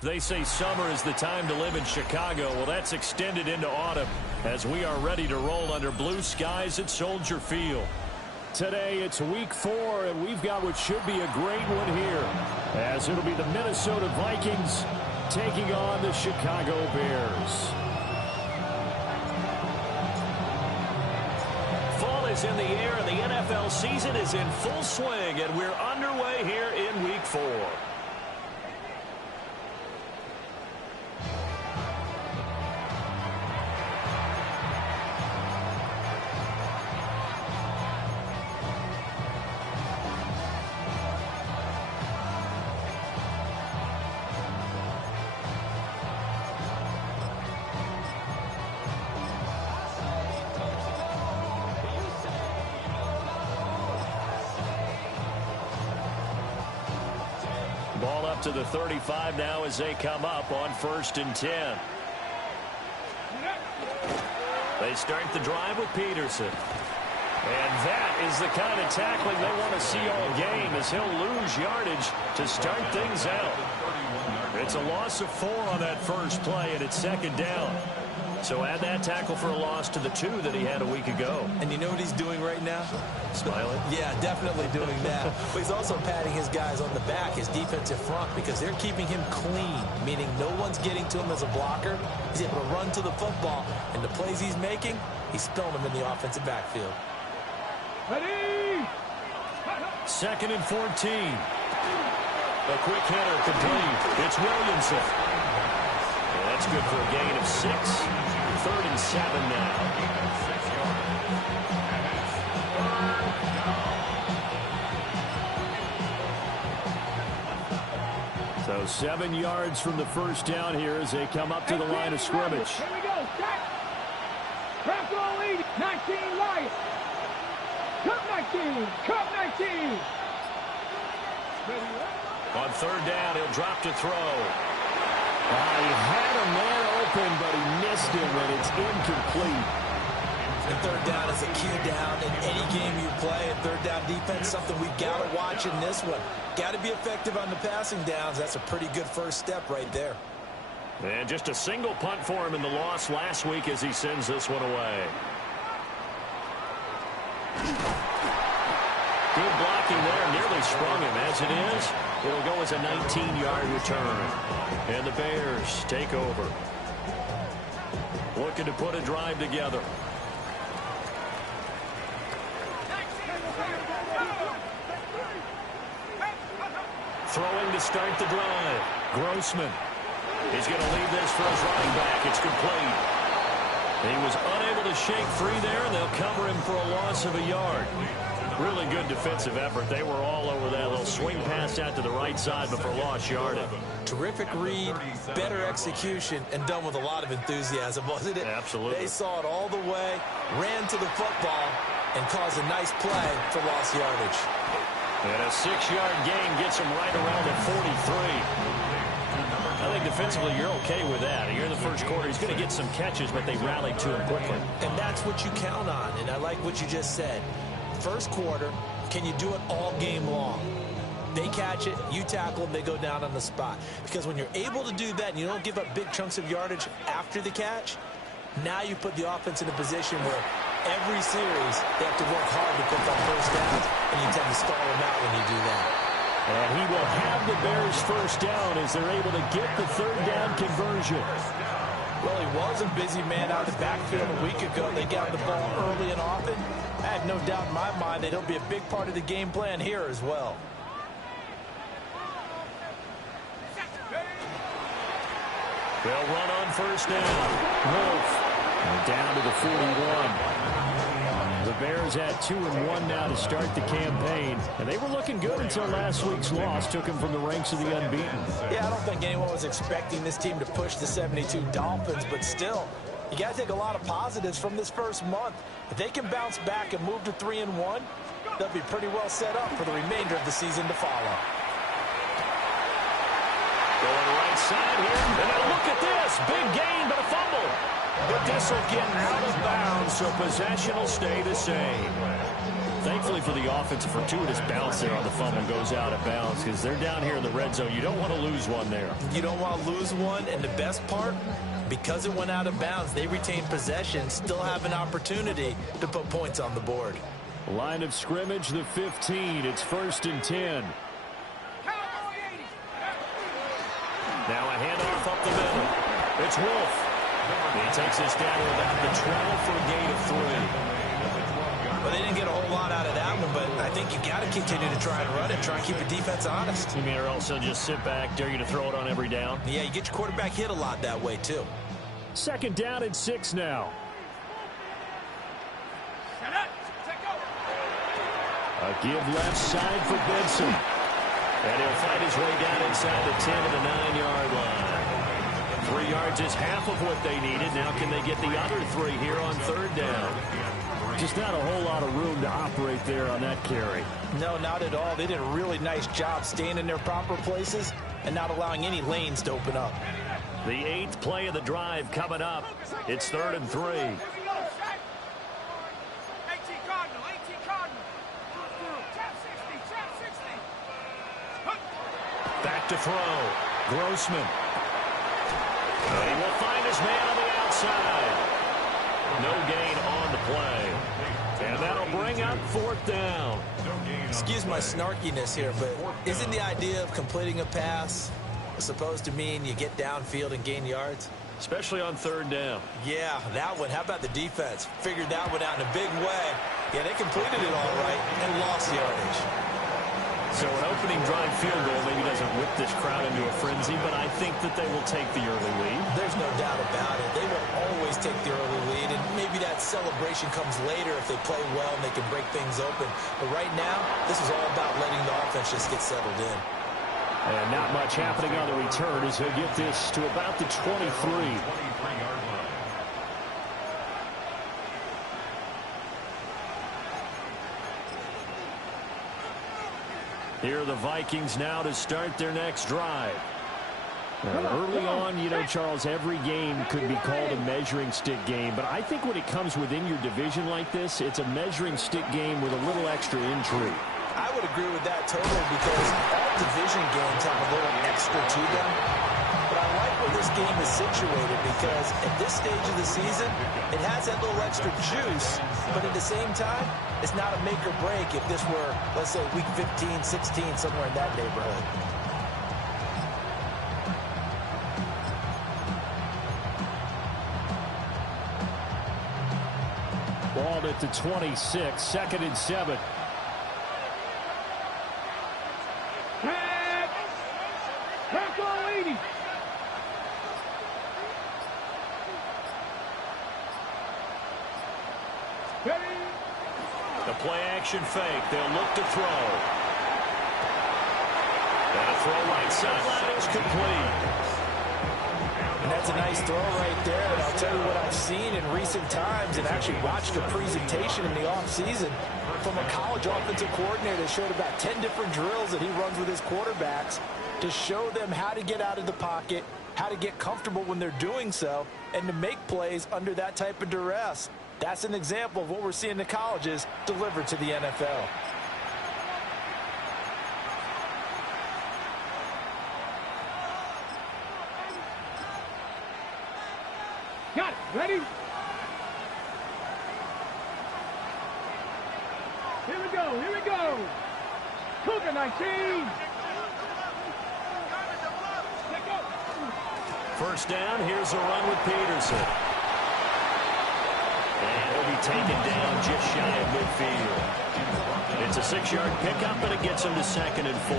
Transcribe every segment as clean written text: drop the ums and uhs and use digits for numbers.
They say summer is the time to live in Chicago. Well, that's extended into autumn as we are ready to roll under blue skies at Soldier Field. Today, it's week 4, and we've got what should be a great one here, as it'll be the Minnesota Vikings taking on the Chicago Bears. Fall is in the air, and the NFL season is in full swing, and we're underway here in week 4. Ball up to the 35 now as they come up on 1st and 10. They start the drive with Peterson. And that is the kind of tackling they want to see all game, as he'll lose yardage to start things out. It's a loss of 4 on that first play, and it's 2nd down. So add that tackle for a loss to the 2 that he had a week ago. And you know what he's doing right now? Smiling? Yeah, definitely doing that. But he's also patting his guys on the back, his defensive front, because they're keeping him clean, meaning no one's getting to him as a blocker. He's able to run to the football, and the plays he's making, he's spilling them in the offensive backfield. Ready? 2nd and 14. A quick hitter complete. It's Williamson. That's good for a gain of 6. 3rd and 7 now. So 7 yards from the first down here as they come up to the line of scrimmage. Here we go. Set. Craft all lead. 19 Lions. Cup 19. Cup 19. On 3rd down, he'll drop to throw. He had a man open, but he missed him, and it's incomplete. And 3rd down is a key down in any game you play. And 3rd down defense, something we've got to watch in this one. Got to be effective on the passing downs. That's a pretty good first step right there. And just a single punt for him in the loss last week as he sends this one away. Good blocking there, nearly sprung him. As it is, it'll go as a 19-yard return. And the Bears take over. Looking to put a drive together. Throwing to start the drive. Grossman. He's going to leave this for his running back. It's complete. He was unable to shake free there, and they'll cover him for a loss of a yard. Really good defensive effort. They were all over that little swing pass out to the right side before lost yardage. Terrific read, better execution, and done with a lot of enthusiasm, wasn't it? Absolutely. They saw it all the way, ran to the football, and caused a nice play for lost yardage. And a 6-yard gain gets him right around the 43. I think defensively you're okay with that. Here in the first quarter, he's going to get some catches, but they rallied to him quickly. And that's what you count on, and I like what you just said. First quarter, can you do it all game long? They catch it, you tackle them, they go down on the spot. Because when you're able to do that and you don't give up big chunks of yardage after the catch, now you put the offense in a position where every series they have to work hard to pick up first downs, and you tend to stall them out when you do that. And he will have the Bears first down as they're able to get the 3rd down conversion. Well, he was a busy man out of the backfield a week ago. They got the ball early and often. I have no doubt in my mind that he'll be a big part of the game plan here as well. They'll run on first down. Wolf down to the 41. The Bears at 2-1 now to start the campaign. And they were looking good until last week's loss took them from the ranks of the unbeaten. Yeah, I don't think anyone was expecting this team to push the 72 Dolphins, but still, you got to take a lot of positives from this first month. If they can bounce back and move to 3-1, they'll be pretty well set up for the remainder of the season to follow. Going right side here. And now look at this. Big gain, but a fumble. But this will get out of bounds, so possession will stay the same. Thankfully for the offense, a fortuitous bounce there on the fumble goes out of bounds because they're down here in the red zone. You don't want to lose one there. You don't want to lose one, and the best part, because it went out of bounds, they retain possession, still have an opportunity to put points on the board. Line of scrimmage, the 15. It's 1st and 10. Now a handoff up the middle. It's Wolf. He takes this down to about the 12 for a gain of 3. Well, they didn't get a whole lot out of that one, but I think you got to continue to try and run it, try and keep the defense honest. You mean or also just sit back, dare you to throw it on every down? Yeah, you get your quarterback hit a lot that way, too. 2nd down and 6 now. A give left side for Benson. And he'll find his way down inside the 10 to the 9-yard line. 3 yards is half of what they needed. Now can they get the other 3 here on 3rd down? Just not a whole lot of room to operate there on that carry. No, not at all. They did a really nice job staying in their proper places and not allowing any lanes to open up. The 8th play of the drive coming up. It's 3rd and 3. Back to throw. Grossman. And he will find his man on the outside. No gain on the play. And that'll bring up 4th down. Excuse my snarkiness here, but isn't the idea of completing a pass supposed to mean you get downfield and gain yards? Especially on 3rd down. Yeah, that one. How about the defense? Figured that one out in a big way. Yeah, they completed it all right and lost yardage. So an opening drive field goal maybe doesn't whip this crowd into a frenzy, but I think that they will take the early lead. There's no doubt about it. They will always take the early lead, and maybe that celebration comes later if they play well and they can break things open. But right now, this is all about letting the offense just get settled in. And not much happening on the return as he'll get this to about the 23. Here are the Vikings now to start their next drive. Early on, you know, Charles, every game could be called a measuring stick game. But I think when it comes within your division like this, it's a measuring stick game with a little extra intrigue. I would agree with that totally because all division games have a little extra to them. But I like where this game is situated because at this stage of the season, it has that little extra juice, but at the same time, it's not a make or break if this were, let's say, week 15, 16, somewhere in that neighborhood. Ball at the 26, 2nd and 7. The play action fake. They'll look to throw. And a throw right sideline is complete. And that's a nice throw right there. And I'll tell you what I've seen in recent times and actually watched a presentation in the offseason from a college offensive coordinator that showed about 10 different drills that he runs with his quarterbacks to show them how to get out of the pocket, how to get comfortable when they're doing so, and to make plays under that type of duress. That's an example of what we're seeing in the colleges delivered to the NFL. Got it. Ready? Here we go. Here we go. Cougar 19. First down. Here's a run with Peterson. And he'll be taken down just shy of midfield. It's a 6-yard pickup, and it gets him to 2nd and 4.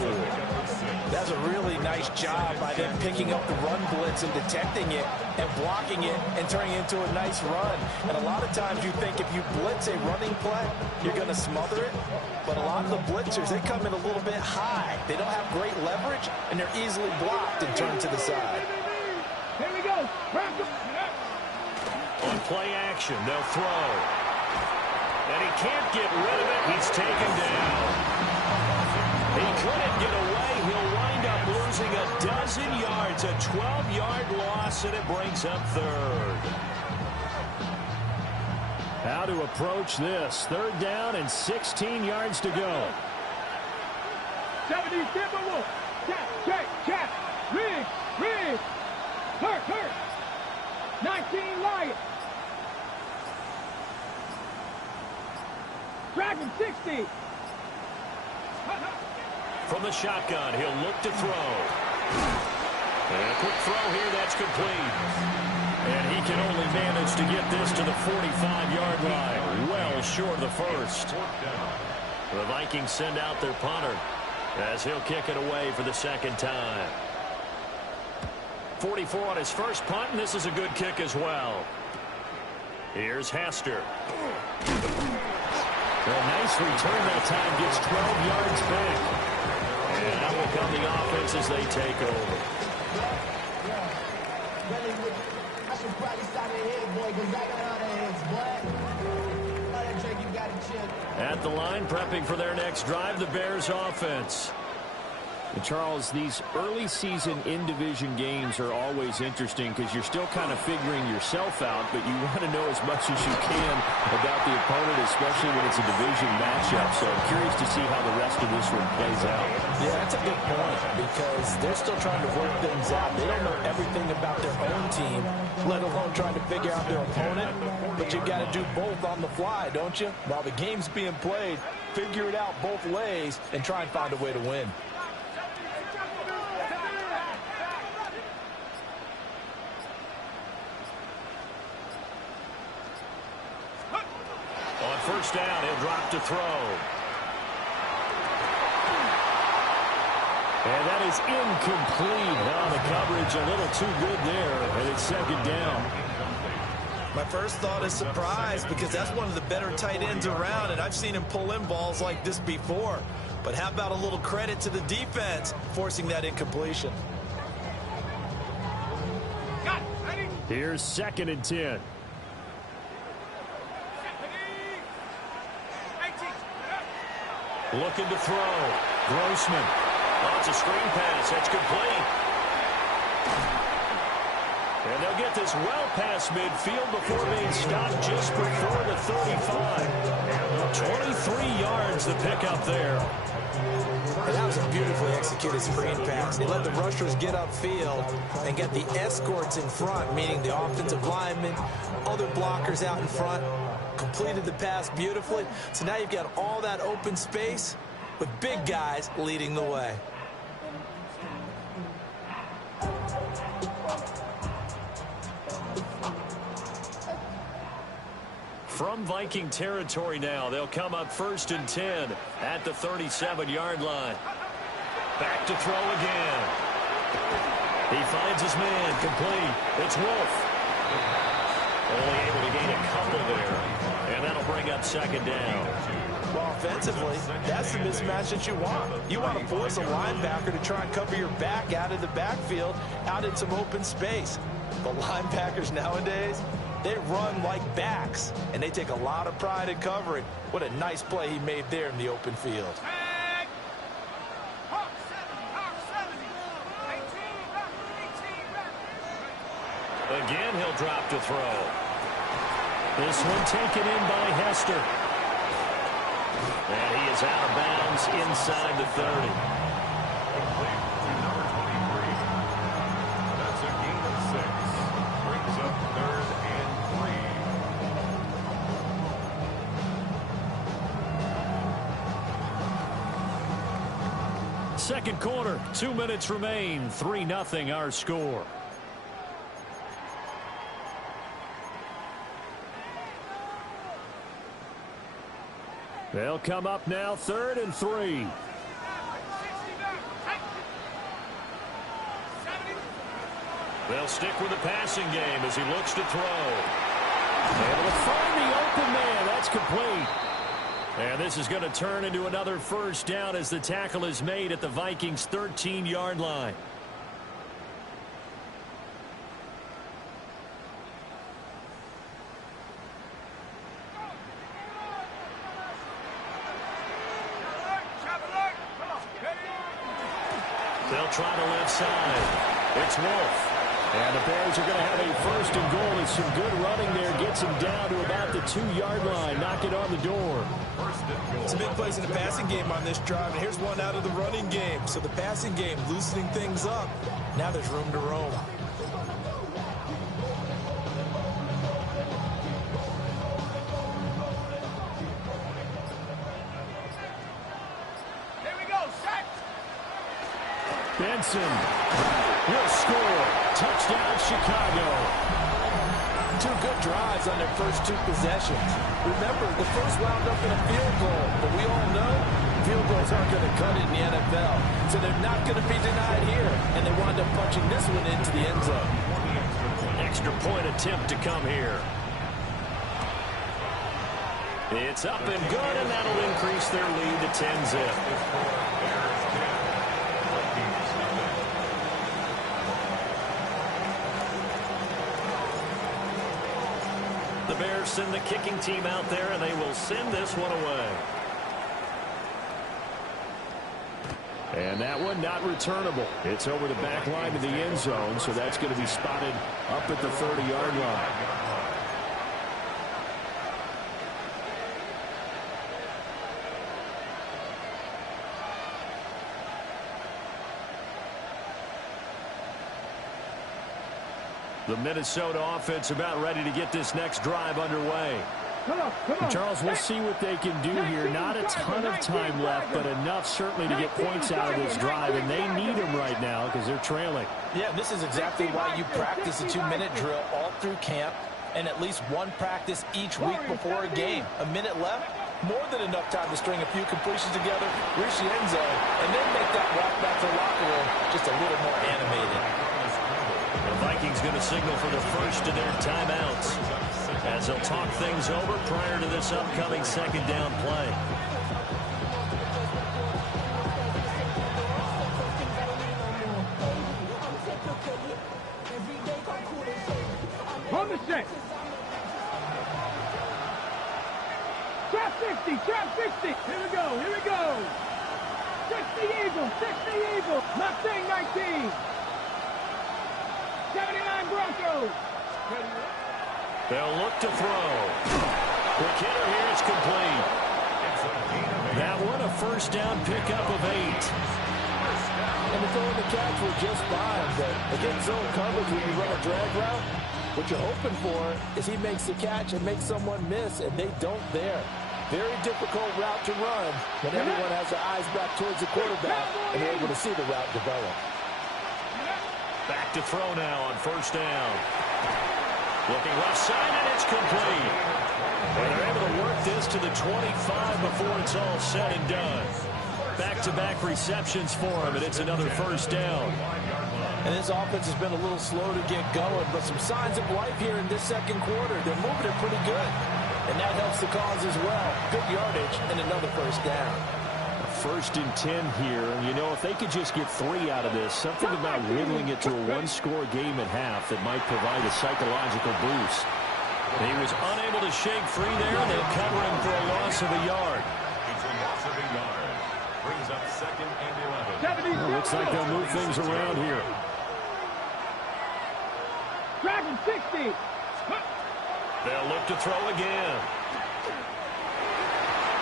That's a really nice job by them picking up the run blitz and detecting it and blocking it and turning it into a nice run. And a lot of times you think if you blitz a running play, you're going to smother it. But a lot of the blitzers, they come in a little bit high. They don't have great leverage, and they're easily blocked and turned to the side. Here we go. On play action, they'll throw. And he can't get rid of it. He's taken down. He couldn't get away. He'll wind up losing a dozen yards, a 12-yard loss, and it brings up 3rd. How to approach this. 3rd down and 16 yards to go. 70 Timberwolves. Check. Riggs. Hurt. 19 Lions. Dragon 60. From the shotgun, he'll look to throw. And a quick throw here, that's complete. And he can only manage to get this to the 45-yard line. Well short of the first. The Vikings send out their punter as he'll kick it away for the 2nd time. 44 on his first punt, and this is a good kick as well. Here's Hester. A nice return that time, gets 12 yards back. And that will come the offense as they take over. At the line, prepping for their next drive, the Bears offense. And Charles, these early season in-division games are always interesting because you're still kind of figuring yourself out, but you want to know as much as you can about the opponent, especially when it's a division matchup. So I'm curious to see how the rest of this one plays out. Yeah, that's a good point because they're still trying to work things out. They don't know everything about their own team, let alone trying to figure out their opponent. But you've got to do both on the fly, don't you? While the game's being played, figure it out both ways and try and find a way to win. First down, he'll drop to throw. And that is incomplete. Now the coverage a little too good there, and it's 2nd down. My first thought is surprise because that's one of the better tight ends around, and I've seen him pull in balls like this before. But how about a little credit to the defense forcing that incompletion? Here's 2nd and 10. Looking to throw. Grossman. Oh, it's a screen pass. That's complete. And they'll get this well past midfield before being stopped just before the 35. 23 yards the pickup there. And that was a beautifully executed screen pass. They let the rushers get upfield and get the escorts in front, meaning the offensive linemen, other blockers out in front. Completed the pass beautifully. So now you've got all that open space with big guys leading the way. From Viking territory now, they'll come up 1st and 10 at the 37-yard line. Back to throw again. He finds his man, complete. It's Wolf. Only able to gain a couple there. And that'll bring up 2nd down. Well, offensively, that's the mismatch that you want. You want to force a linebacker to try and cover your back out of the backfield, out in some open space. The linebackers nowadays, they run like backs, and they take a lot of pride in covering. What a nice play he made there in the open field. Again, he'll drop to throw. This one taken in by Hester. And he is out of bounds inside the 30. Number 23. That's a gain of 6. Brings up 3rd and 3. Second quarter, 2 minutes remain. 3-0 our score. They'll come up now 3rd and 3. They'll stick with the passing game as he looks to throw. Able to find the open man. That's complete. And this is going to turn into another first down as the tackle is made at the Vikings' 13-yard line. They'll try to left side. It's Wolf. And the Bears are going to have a first and goal. It's some good running there. Gets him down to about the 2-yard line. Knock it on the door. It's a big place in the passing game on this drive. And here's one out of the running game. So the passing game loosening things up. Now there's room to roam. Here we go, set. Benson will score. Touchdown, Chicago. 2 good drives on their first 2 possessions. Remember, the first wound up in a field goal, but we all know field goals aren't going to cut it in the NFL, so they're not going to be denied here, and they wound up punching this one into the end zone. Extra point attempt to come here. It's up and good, and that'll increase their lead to 10-zip. The Bears send the kicking team out there, and they will send this one away. And that one not returnable. It's over the back line to the end zone, so that's going to be spotted up at the 30-yard line. The Minnesota offense about ready to get this next drive underway. Come on. Charles, we'll see what they can do here. Not a ton of time left, but enough certainly to get points out of this drive, and they need them right now because they're trailing. Yeah, this is exactly why you practice a 2-minute drill all through camp and at least one practice each week before a game. A minute left, more than enough time to string a few completions together, reach the end zone, and then make that walk back to the locker room just a little more animated. The Vikings going to signal for the first of their timeouts as they'll talk things over prior to this upcoming second down play. On the set. Trap 60, trap 60. Here we go. 60 Eagles, Mustang 19. 79 Broncos. They'll look to throw. Quick hitter here, it's complete. That one a first down pickup of 8. And the throw and the catch were just fine, but against zone coverage when you run a drag route, what you're hoping for is he makes the catch and makes someone miss, and they don't there. Very difficult route to run when everyone has their eyes back towards the quarterback and they're able to see the route develop. Back to throw now on first down. Looking left side, and it's complete. And they're able to work this to the 25 before it's all said and done. Back-to-back receptions for him, and it's another first down. And this offense has been a little slow to get going, but some signs of life here in this second quarter. They're moving it pretty good, and that helps the cause as well. Good yardage and another first down. First and 10 here. You know, if they could just get 3 out of this, something about whittling it to a one-score game at half that might provide a psychological boost. He was unable to shake free there. They'll cover him for a loss of a yard. It's a loss of a yard. Brings up second and 11. Well, looks like they'll move things around here. Dragon 60. They'll look to throw again.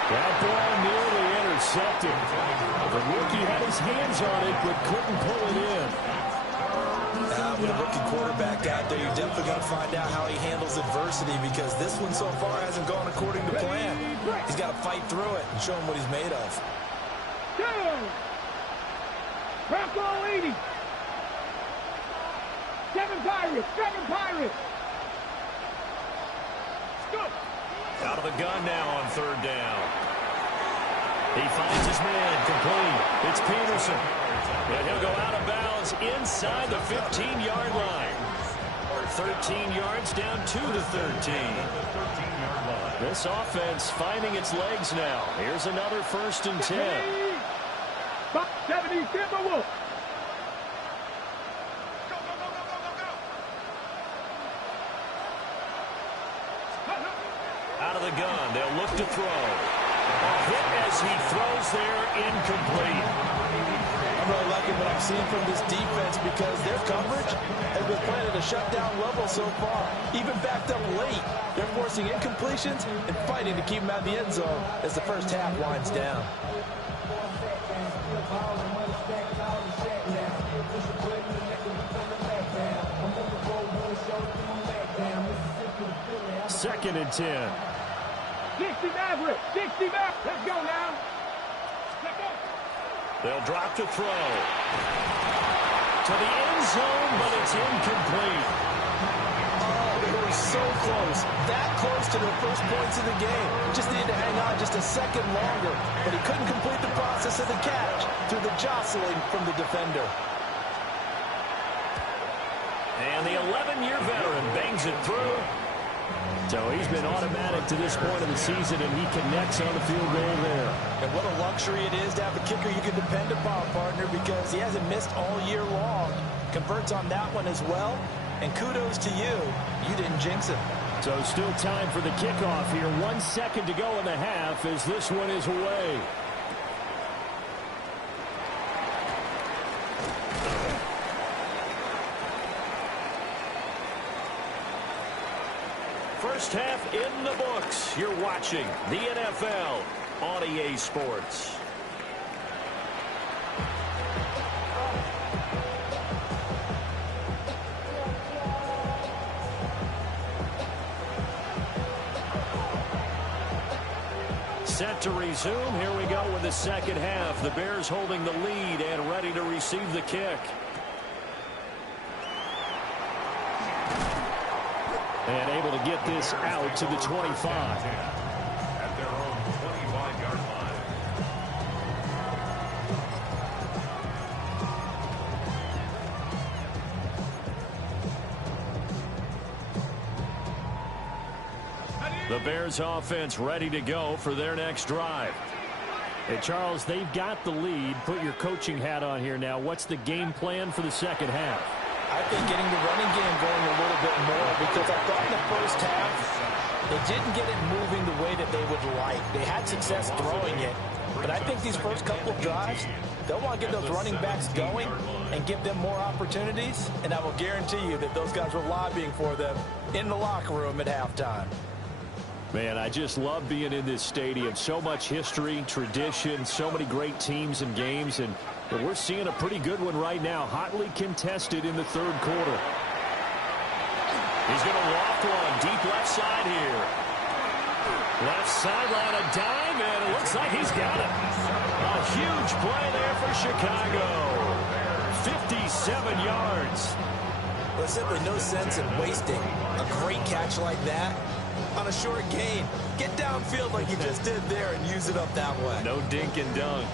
That ball nearly intercepted. The rookie had his hands on it, but couldn't pull it in. With a rookie quarterback out there, you're definitely going to find out how he handles adversity, because this one so far hasn't gone according to plan. He's got to fight through it and show him what he's made of. Bronco 80. 7 Pirates. Out of the gun now on third down. He finds his man, complete. It's Peterson. And he'll go out of bounds inside the 15-yard line. 13 yards down to the 13. This offense finding its legs now. Here's another first and 10. 70 Timberwolves. Out of the gun, they'll look to throw. A hit as he throws there, incomplete. A I'm really liking what I'm seeing from this defense because their coverage has been playing at a shutdown level so far. Even backed up late, they're forcing incompletions and fighting to keep them out of the end zone as the first half winds down. Second and 10. 60 Maverick. 60 Maverick. Let's go now. Let's go. They'll drop to throw. To the end zone, but it's incomplete. Oh, they were so close. That close to their first points of the game. Just needed to hang on just a second longer, but he couldn't complete the process of the catch through the jostling from the defender. And the 11-year veteran bangs it through. So he's been automatic to this point of the season, and he connects on the field goal there. And what a luxury it is to have a kicker you can depend upon, partner, because he hasn't missed all year long. Converts on that one as well. And kudos to you. You didn't jinx him. So still time for the kickoff here. 1 second to go in the half as this one is away. First half in the books. You're watching the NFL on EA Sports. Set to resume. Here we go with the second half. The Bears holding the lead and ready to receive the kick. And able to get this out to the 25. At their own 25-yard line. The Bears offense ready to go for their next drive. Hey, Charles, they've got the lead. Put your coaching hat on here now. What's the game plan for the second half? I think getting the running game going a little bit more because I thought in the first half they didn't get it moving the way that they would like. They had success throwing it, but I think these first couple of drives, they'll want to get those running backs going and give them more opportunities, and I will guarantee you that those guys were lobbying for them in the locker room at halftime. Man, I just love being in this stadium. So much history, tradition, so many great teams and games, and we're seeing a pretty good one right now, hotly contested in the third quarter. He's going to loft one deep left side here. Left sideline, a dime, and it looks like he's got it. A huge play there for Chicago. 57 yards. There's simply no sense in wasting a great catch like that on a short gain. Get downfield like you just did there and use it up that way. No dink and dunk.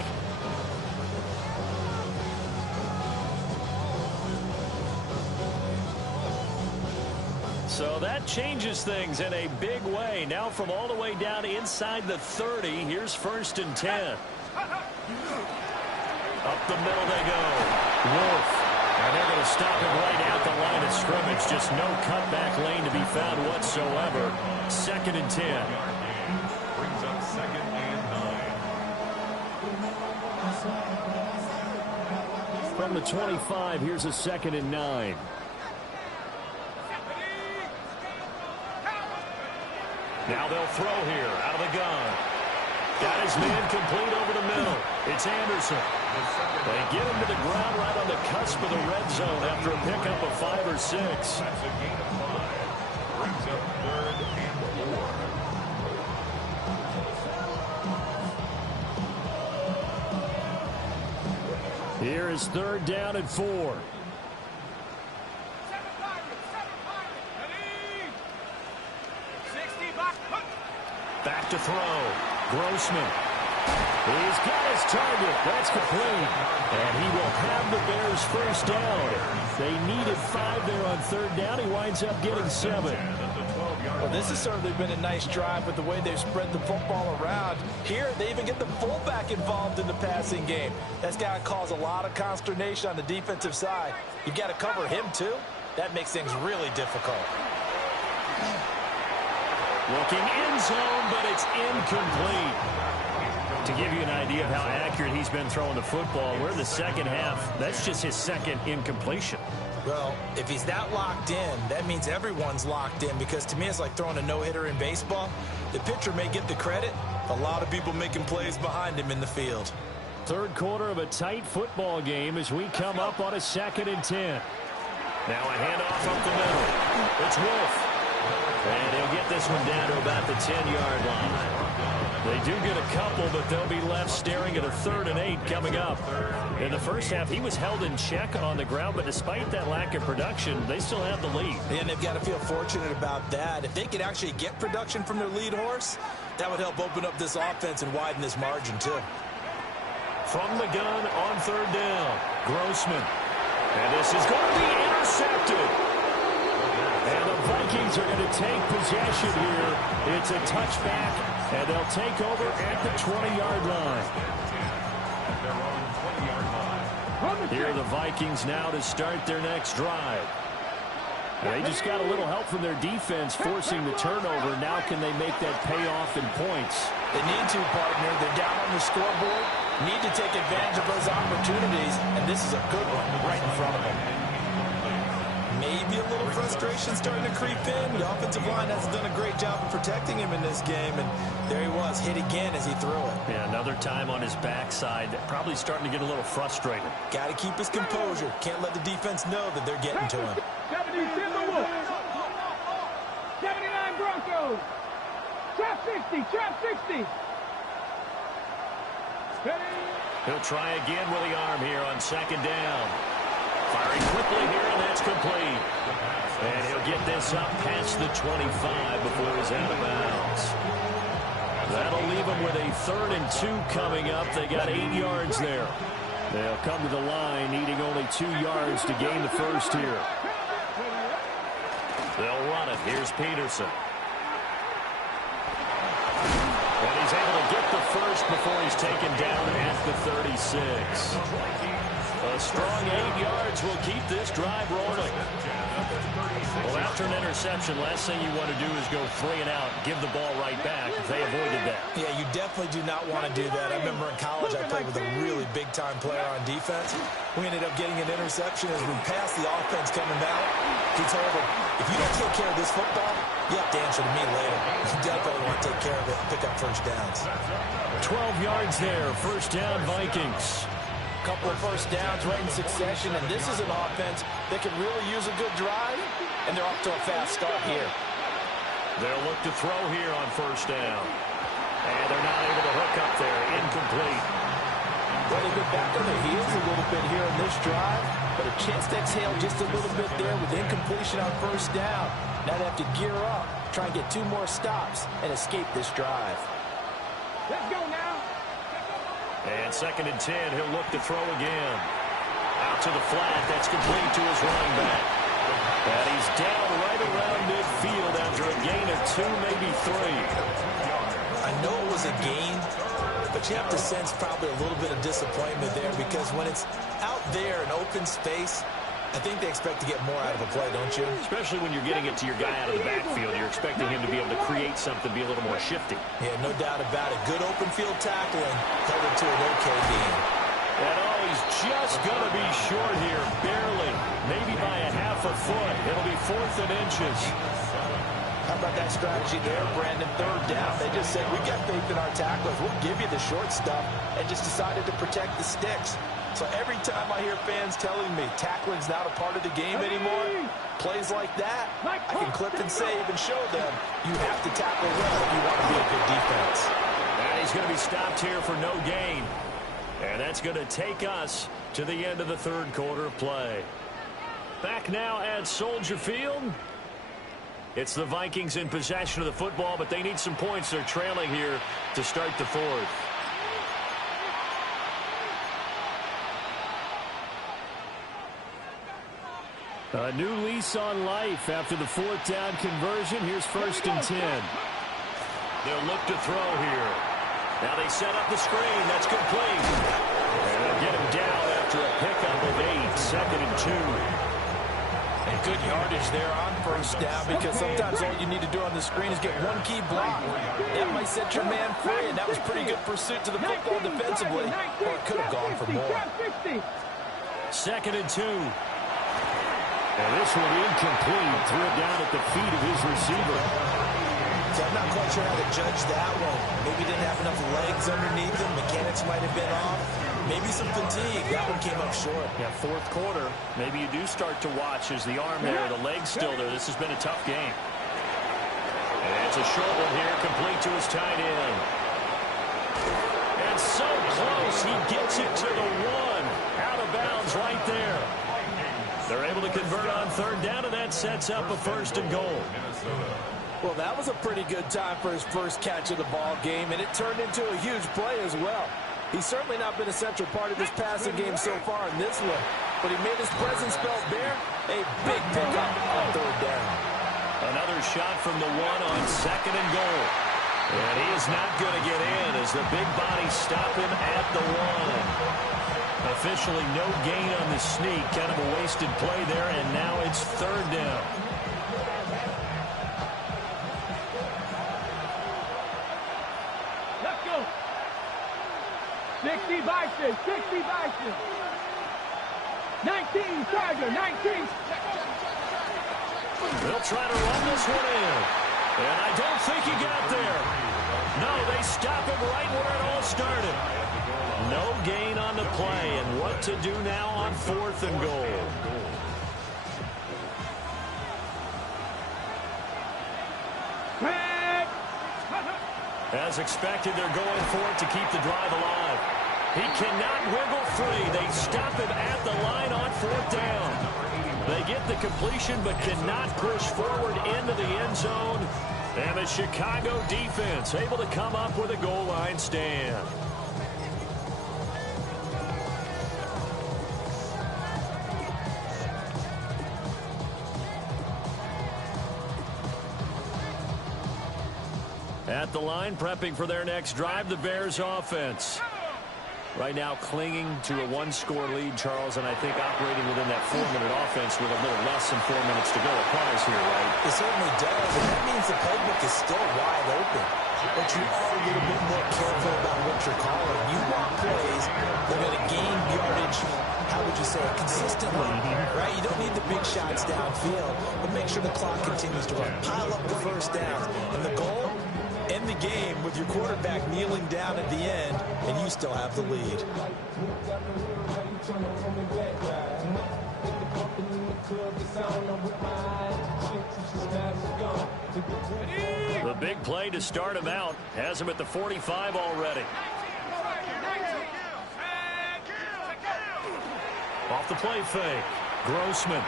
So that changes things in a big way. Now from all the way down inside the 30, here's 1st and 10. Up the middle they go. Wolf. And they're going to stop him right at the line of scrimmage. Just no cutback lane to be found whatsoever. 2nd and 10. Brings up 2nd and 9. From the 25, here's a 2nd and 9. Now they'll throw here out of the gun. Got his man complete over the middle. It's Anderson. They get him to the ground right on the cusp of the red zone after a pickup of 5 or 6. That's a gain of 5. Brings up 3rd and 4. Here is 3rd down and 4. Back to throw. Grossman. He's got his target. That's complete. And he will have the Bears first down. They needed 5 there on 3rd down. He winds up getting 7. Well, this has certainly been a nice drive with the way they've spread the football around. Here, they even get the fullback involved in the passing game. That's got to cause a lot of consternation on the defensive side. You've got to cover him, too. That makes things really difficult. Looking end zone, but it's incomplete. To give you an idea of how accurate he's been throwing the football, we're in the second half. That's just his second incompletion. Well, if he's that locked in, that means everyone's locked in, because to me it's like throwing a no-hitter in baseball. The pitcher may get the credit. A lot of people making plays behind him in the field. Third quarter of a tight football game as we come up on a 2nd and 10. Now a handoff up the middle. It's Wolf. And he'll get this one down to about the 10-yard line. They do get a couple, but they'll be left staring at a 3rd and 8 coming up. In the first half, he was held in check on the ground, but despite that lack of production, they still have the lead. And they've got to feel fortunate about that. If they could actually get production from their lead horse, that would help open up this offense and widen this margin too. From the gun on 3rd down, Grossman. And this is going to be intercepted. And the Vikings are going to take possession here. It's a touchback, and they'll take over at the 20-yard line. Here are the Vikings now to start their next drive. They just got a little help from their defense forcing the turnover. Now can they make that pay off in points? They need to, partner. They're down on the scoreboard. Need to take advantage of those opportunities, and this is a good one right in front of them. Maybe a little frustration starting to creep in. The offensive line has done a great job of protecting him in this game, and there he was, hit again as he threw it. Yeah, another time on his backside. Probably starting to get a little frustrated. Got to keep his composure. Can't let the defense know that they're getting to him. 70 Timberwolves. 79 Broncos. Trap 60. Trap 60. He'll try again with the arm here on 2nd down. Firing quickly here, and that's complete. And he'll get this up past the 25 before he's out of bounds. That'll leave him with a 3rd and 2 coming up. They got 8 yards there. They'll come to the line, needing only 2 yards to gain the first here. They'll run it. Here's Peterson. And he's able to get the first before he's taken down at the 36. A strong 8 yards will keep this drive rolling. Well, after an interception, last thing you want to do is go 3 and out, give the ball right back. They avoided that. Yeah, you definitely do not want to do that. I remember in college I played with a really big-time player on defense. We ended up getting an interception as we passed the offense coming down. He told him, if you don't take care of this football, you have to answer to me later. You definitely want to take care of it and pick up first downs. 12 yards there, first down Vikings. Couple of first downs right in succession, and this is an offense that can really use a good drive, and they're off to a fast start here. They'll look to throw here on first down. And they're not able to hook up there. Incomplete. Well, they've been back on their heels a little bit here in this drive, but a chance to exhale just a little bit there with incompletion on first down. Now they have to gear up, try and get 2 more stops, and escape this drive. Let's go now. And 2nd and 10, he'll look to throw again. Out to the flat, that's complete to his running back. And he's down right around midfield after a gain of 2, maybe 3. I know it was a gain, but you have to sense probably a little bit of disappointment there, because when it's out there in open space, I think they expect to get more out of a play, don't you? Especially when you're getting it to your guy out of the backfield. You're expecting him to be able to create something, be a little more shifty. Yeah, no doubt about it. Good open field tackling, held it to an okay game. And he's just going to be short here, barely. Maybe by a half a foot. It'll be 4th and inches. How about that strategy there, Brandon? 3rd down. They just said, we got faith in our tacklers. We'll give you the short stuff, and just decided to protect the sticks. So every time I hear fans telling me tackling's not a part of the game anymore, plays like that, I can clip and save and show them you have to tackle well if you want to be a good defense. And he's going to be stopped here for no gain. And that's going to take us to the end of the 3rd quarter of play. Back now at Soldier Field. It's the Vikings in possession of the football, but they need some points. They're trailing here to start the 4th. A new lease on life after the 4th down conversion. Here's 1st and 10. They'll look to throw here. Now they set up the screen. That's complete. And they'll get him down after a pickup of 8. 2nd and 2. And Good yardage there on first down, because sometimes all you need to do on the screen is get one key block. That might set your man free, and that was pretty good pursuit to the football defensively. Or it could have gone for more. 2nd and 2. And this one incomplete. Threw it down at the feet of his receiver. So I'm not quite sure how to judge that one. Maybe didn't have enough legs underneath him. Mechanics might have been off. Maybe some fatigue. That one came up short. Yeah, 4th quarter. Maybe you do start to watch as the arm there, the leg's still there. This has been a tough game. And it's a short one here, complete to his tight end. And so close, he gets it to the 1. Out of bounds right there. They're able to convert on 3rd down, and that sets up a 1st and goal. Well, that was a pretty good time for his first catch of the ball game, and it turned into a huge play as well. He's certainly not been a central part of this passing game so far in this one, but he made his presence felt there. A big pickup on 3rd down. Another shot from the 1 on 2nd and goal. And he is not going to get in as the big bodies stop him at the 1. Officially no gain on the sneak. Kind of a wasted play there, and now it's 3rd down. Let's go. 60 Vikings, 60 Vikings. 19 Tiger, 19. They'll try to run this one in. And I don't think he got there. No, they stop him right where it all started. No gain on the play, and what to do now on 4th and goal. As expected, they're going for it to keep the drive alive. He cannot wiggle free. They stop him at the line on 4th down. They get the completion but cannot push forward into the end zone. And the Chicago defense able to come up with a goal line stand. At the line, prepping for their next drive, the Bears offense. Right now clinging to a 1-score lead, Charles, and I think operating within that 4-minute offense with a little less than 4 minutes to go applies here, right? It certainly does, and that means the playbook is still wide open. But you are a little bit more careful about what you're calling. You want plays that are going to gain yardage, how would you say it, consistently, right? You don't need the big shots downfield, but make sure the clock continues to run. Pile up the first downs, and the goal, end the game with your quarterback kneeling down at the end, and you still have the lead. The big play to start him out has him at the 45 already. Off the play fake, Grossman.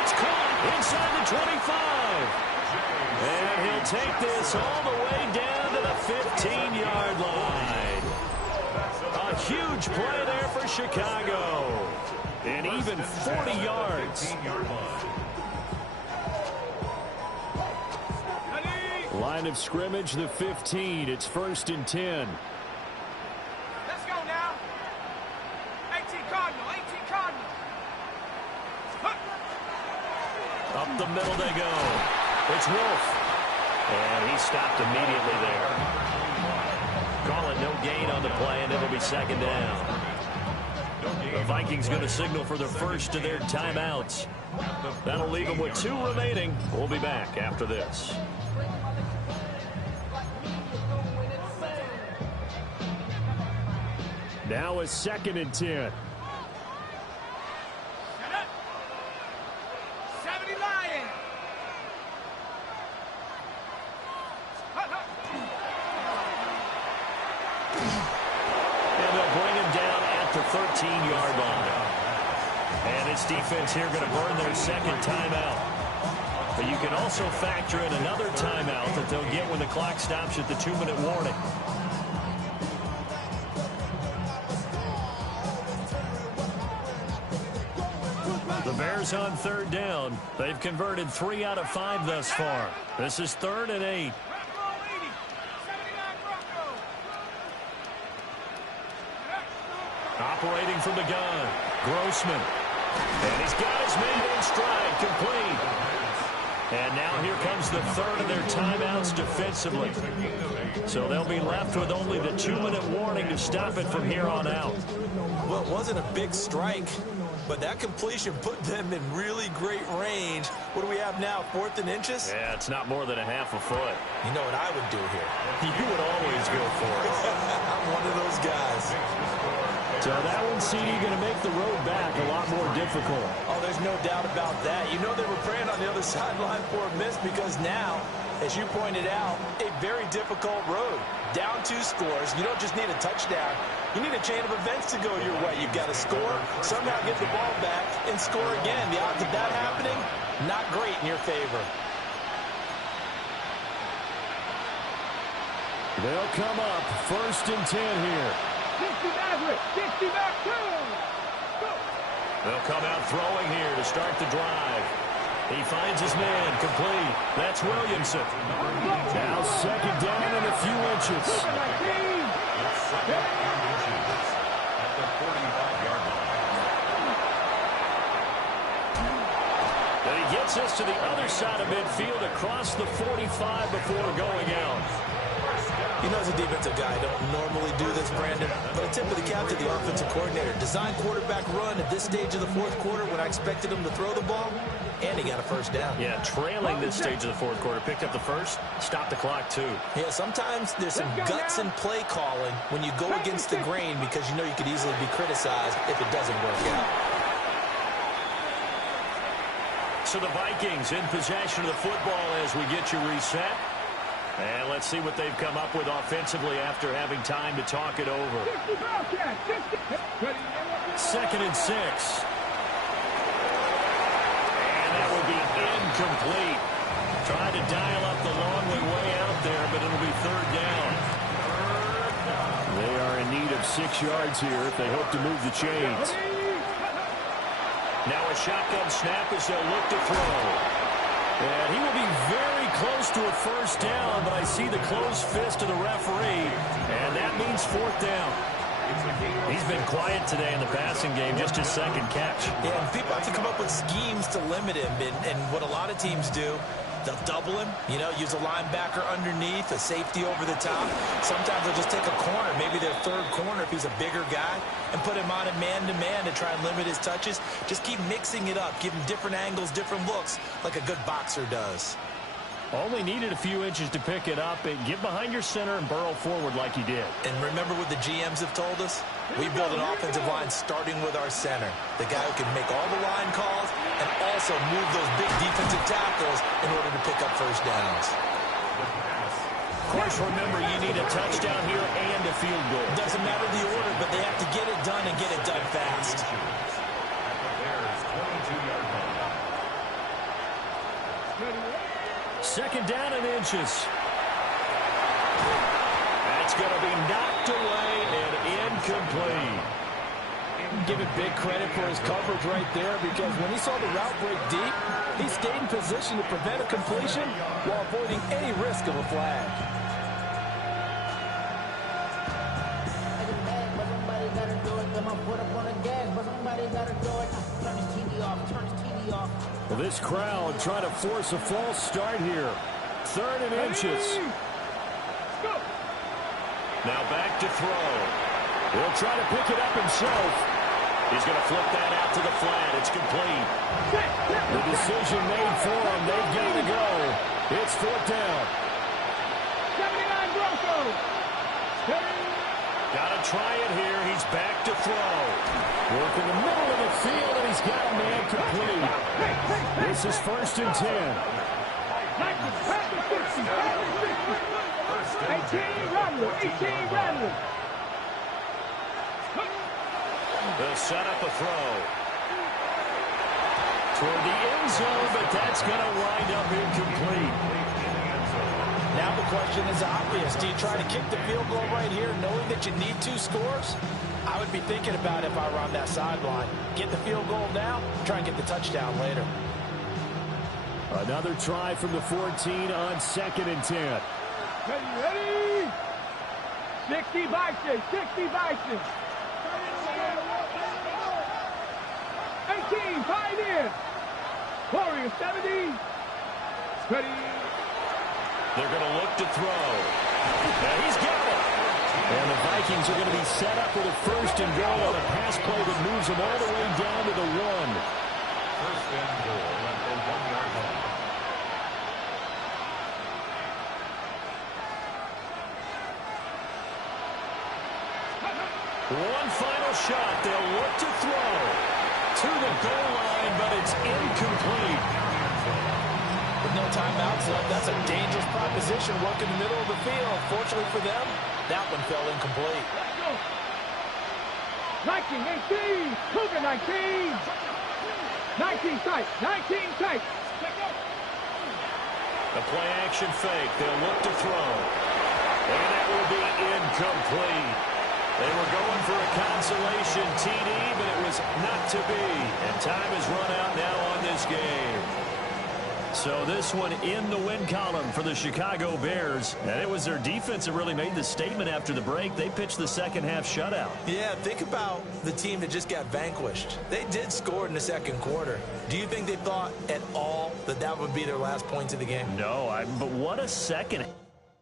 It's caught inside the 25. And he'll take this all the way down to the 15-yard line. A huge play there for Chicago. And even 40 yards. Line of scrimmage, the 15. It's 1st and 10. Let's go now. 18 Cardinal, 18 Cardinal. Up the middle they go. It's Wolf. And he stopped immediately there. Call it no gain on the play, and it'll be 2nd down. The Vikings going to signal for the first of their timeouts. That'll leave them with 2 remaining. We'll be back after this. Now a 2nd and 10. And they'll bring him down at the 13-yard line. And this defense here going to burn their 2nd timeout. But you can also factor in another timeout that they'll get when the clock stops at the 2-minute warning. The Bears on 3rd down. They've converted 3 out of 5 thus far. This is 3rd and 8. Operating from the gun, Grossman. And he's got his man in stride, complete. And now here comes the third of their timeouts defensively. So they'll be left with only the 2-minute warning to stop it from here on out. Well, it wasn't a big strike, but that completion put them in really great range. What do we have now, 4th and inches? Yeah, it's not more than a half a foot. You know what I would do here? You would always go for it. I'm one of those guys. So that one, CD, going to make the road back a lot more difficult. Oh, there's no doubt about that. You know they were praying on the other sideline for a miss because now, as you pointed out, a very difficult road. Down 2 scores. You don't just need a touchdown. You need a chain of events to go your way. You've got to score, somehow get the ball back, and score again. The odds of that happening, not great in your favor. They'll come up 1st and 10 here. 60 Maverick, 60 back, 2. Go. They'll come out throwing here to start the drive. He finds his man, complete. That's Williamson. Now 2nd down and a few inches. And he gets us to the other side of midfield across the 45 before going out. You know, as a defensive guy, I don't normally do this, Brandon, but a tip of the cap to the offensive coordinator. Design quarterback run at this stage of the 4th quarter when I expected him to throw the ball, and he got a 1st down. Yeah, trailing this stage of the 4th quarter. Picked up the 1st, stopped the clock, too. Yeah, sometimes there's some guts in play calling when you go against the grain because you know you could easily be criticized if it doesn't work out. So the Vikings in possession of the football as we get you reset. And let's see what they've come up with offensively after having time to talk it over. 2nd and 6. And that will be incomplete. Tried to dial up the long way out there, but it'll be 3rd down. They are in need of 6 yards here if they hope to move the chains. Now a shotgun snap as they'll look to throw. And he will be very close to a 1st down, but I see the closed fist of the referee, and that means 4th down. He's been quiet today in the passing game, just his 2nd catch. Yeah, and people have to come up with schemes to limit him, and what a lot of teams do, they'll double him, you know, use a linebacker underneath, a safety over the top. Sometimes they'll just take a corner, maybe their 3rd corner if he's a bigger guy, and put him on a man-to-man to try and limit his touches. Just keep mixing it up, give him different angles, different looks, like a good boxer does. Only needed a few inches to pick it up and get behind your center and burrow forward like he did. And remember what the GMs have told us? We build an offensive line starting with our center, the guy who can make all the line calls and also move those big defensive tackles in order to pick up 1st downs. Of course, remember, you need a touchdown here and a field goal. Doesn't matter the order, but they have to get it done and get it done fast. 2nd down and inches. That's going to be knocked away and incomplete. Give it big credit for his coverage right there because when he saw the route break deep, he stayed in position to prevent a completion while avoiding any risk of a flag. Well, this crowd trying to force a false start here. 3rd and inches. Now back to throw. He'll try to pick it up himself. He's going to flip that out to the flat. It's complete. The decision made for him. They've got to go. It's 4th down. 79 Broncos. Got to try it here. He's back to throw. Work in the middle of the field, and he's got a man complete. This is 1st and 10. 18 Rattler. They'll set up a throw. Toward the end zone, but that's going to wind up incomplete. Now the question is obvious. Do you try to kick the field goal right here knowing that you need 2 scores? I would be thinking about it if I were on that sideline. Get the field goal now, try and get the touchdown later. Another try from the 14 on 2nd and 10. Ready? 60 Vikings. Warriors 70. Ready. They're going to look to throw. And he's got it. And the Vikings are going to be set up with a first and goal on a pass play that moves them all the way down to the 1. First and goal at the 1-yard line. One final shot. They'll look to throw to the goal line, but it's incomplete. With no timeouts left, that's a dangerous proposition. Work in the middle of the field. Fortunately for them, that one fell incomplete. 19-18. Cougar 19. 19 tight. 19 tight. The play action fake. They'll look to throw. And that will be incomplete. They were going for a consolation TD, but it was not to be. And time has run out now on this game. So this one in the win column for the Chicago Bears. And it was their defense that really made the statement after the break. They pitched the second half shutout. Yeah, think about the team that just got vanquished. They did score in the second quarter. Do you think they thought at all that that would be their last points of the game? No, but what a second.